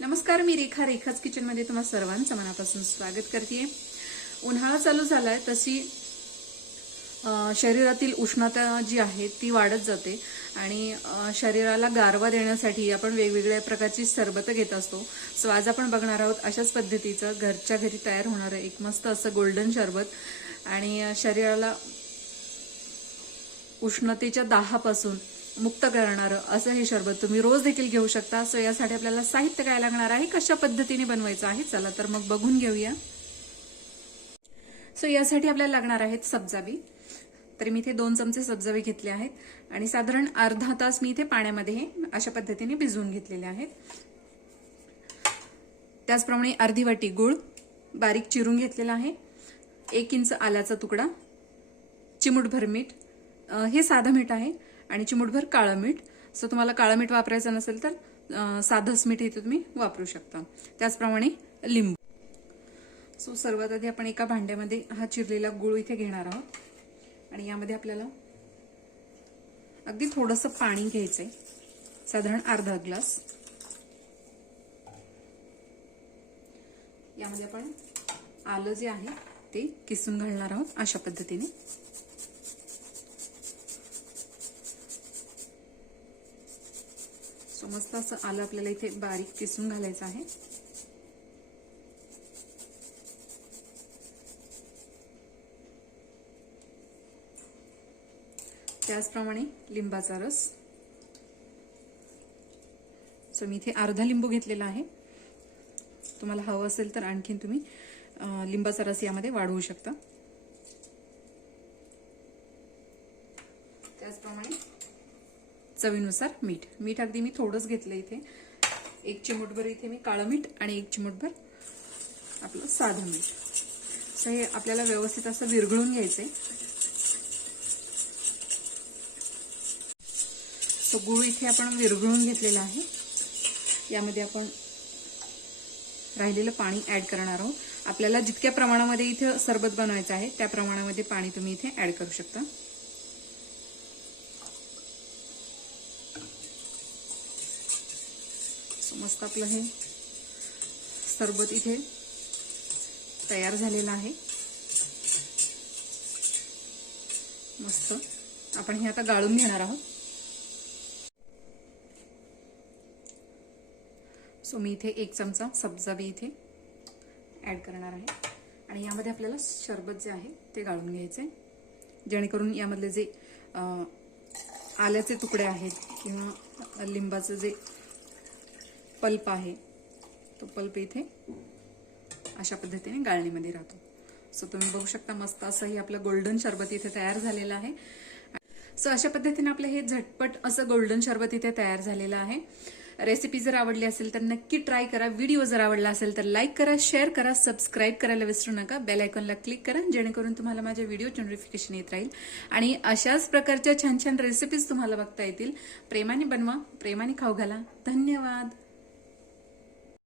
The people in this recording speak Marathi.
नमस्कार मी रेखा रेखाच किचनमध्ये तुम्हा सर्वांचं मनापासून स्वागत करते. उन्हाळा चालू झालाय तशी शरीरातील उष्णता जी आहे ती वाढत जाते आणि शरीराला गारवा देण्यासाठी आपण वेगवेगळ्या प्रकारची सरबतं घेत असतो. सो आज आपण बघणार आहोत अशाच पद्धतीचं घरच्या घरी तयार होणारं एक मस्त असं गोल्डन शरबत आणि शरीराला उष्णतेच्या दाहापासून मुक्त करणारं असं हे शरबत तुम्ही रोज देखील घेऊ शकता. सो यासाठी आपल्याला साहित्य काय लागणार आहे कशा पद्धतीने बनवायचं आहे चला तर मग बघून घेऊया. सो यासाठी आपल्याला लागणार आहेत सब्जाबी. तर मी इथे दोन चमचे सब्जाबी घेतले आहेत. आणि साधारण अर्धा तास मी इथे पाण्यामध्ये हे अशा पद्धतीने भिजवून घेतलेले आहेत. त्याचप्रमाणे अर्धी वाटी गुळ बारीक चिरून घेतलेला आहे. एक इंच आल्याचा तुकडा चिमूटभर मीठ हे साधं मीठ आहे. आणि चिमूटभर काळं मीठ. सो तुम्हाला काळं मीठ वापरायचं नसेल तर साधंच मीठ इथे तुम्ही वापरू शकता. त्याचप्रमाणे लिंबू. सो सर्वात आधी आपण एका भांड्यामध्ये हा चिरलेला गुळ इथे घेणार आहोत. आणि यामध्ये आपल्याला अगदी थोडंसं पाणी घ्यायचंय. साधारण अर्धा ग्लास. यामध्ये आपण आलं जे आहे ते किसून घालणार आहोत अशा पद्धतीने. सो मस्त असं आलं आपल्याला इथे बारीक किसून घालायचं आहे. त्याचप्रमाणे लिंबाचा रस. सो मी इथे अर्धा लिंबू घेतलेला आहे. तुम्हाला हवं असेल तर आणखीन तुम्ही लिंबाचा रस यामध्ये वाढवू शकता. त्याचप्रमाणे चवीनुसार मीठ. मीठ अगदी मी थोडंच घेतलं इथे. एक चिमूटभर इथे मी काळं मीठ आणि एक चिमूटभर आपलं साधं मीठ. सो हे आपल्याला व्यवस्थित असं विरघळून घ्यायचं सो गुळ इथे आपण विरघळून घेतलेला आहे. यामध्ये आपण राहिलेलं पाणी ऍड करणार आहोत. आपल्याला जितक्या प्रमाणामध्ये इथे सरबत बनवायचं आहे त्या प्रमाणामध्ये पाणी तुम्ही इथे ऍड करू शकता. मस्त आपलं हे. सरबत इथे तयार झालेलं आहे. मस्त. आपण हे आता गाळून घेणार आहोत. सो मी इथे एक चमचा सब्जा बी इथे ऍड करणार आहे. आणि यामध्ये आपल्याला शरबत जे आहे ते गाळून घ्यायचे. जेणेकरून यामधले जे आल्याचे तुकडे आहेत किंवा लिंबाचं जे पल्प आहे. तो पल्प इथे अशा पद्धतीने गाळणीमध्ये राहतो. सो तुम्ही बघू शकता मस्त असं हे आपलं गोल्डन शरबत इथे तयार झालेलं आहे. सो अशा पद्धतीने आपलं हे झटपट असं गोल्डन शरबत इथे तयार झालेलं आहे. रेसिपी जर आवडली असेल तर नक्की ट्राय करा. व्हिडिओ जर आवडला असेल तर लाईक करा शेअर करा सबस्क्राईब करायला विसरू नका. बेल आयकॉनला क्लिक करा जेणेकरून तुम्हाला माझ्या व्हिडिओ नोटिफिकेशन येत राहील. आणि अशाच प्रकारच्या छान छान रेसिपीज तुम्हाला बघता येतील. प्रेमाने बनवा प्रेमाने खाऊ घाला. धन्यवाद!